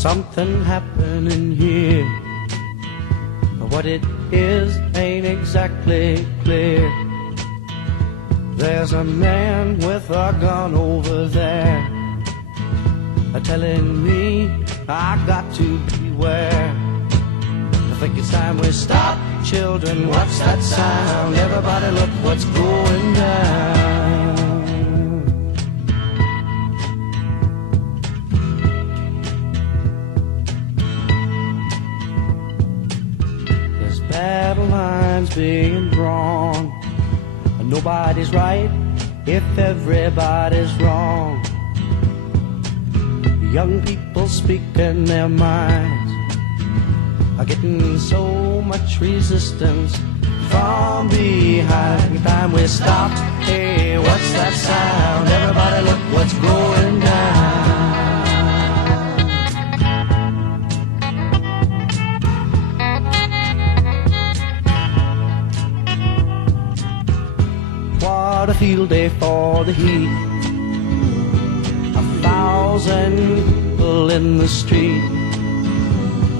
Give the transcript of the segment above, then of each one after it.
something happening here. What it is ain't exactly clear. There's a man with a gun over there, telling me I got to beware. I think it's time we stop. Children, what's that sound? Everybody look what's going down. There's battle lines being drawn. Nobody's right if everybody's wrong. Young people speaking their minds are getting so much resistance from behind. Time we stop. Hey, what's that sound? Everybody look what's going down. What a field day for the heat. 1,000 people in the street,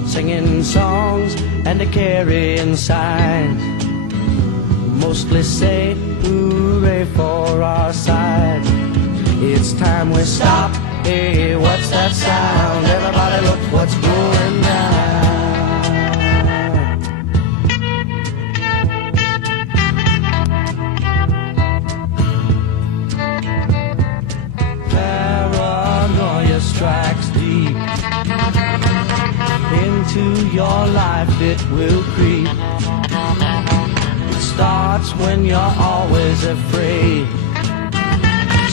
singing songs and carrying signs, mostly say hooray for our side. It's time we stop. Hey, what's that sound? Everybody look what's going down. Strikes deep into your life, it will creep. It starts when you're always afraid.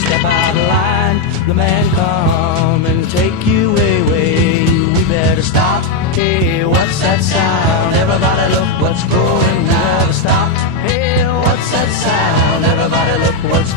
Step out of line, the man come and take you away. We better stop. Hey, what's that sound? Everybody look what's going down. Stop. Hey, what's that sound? Everybody look what's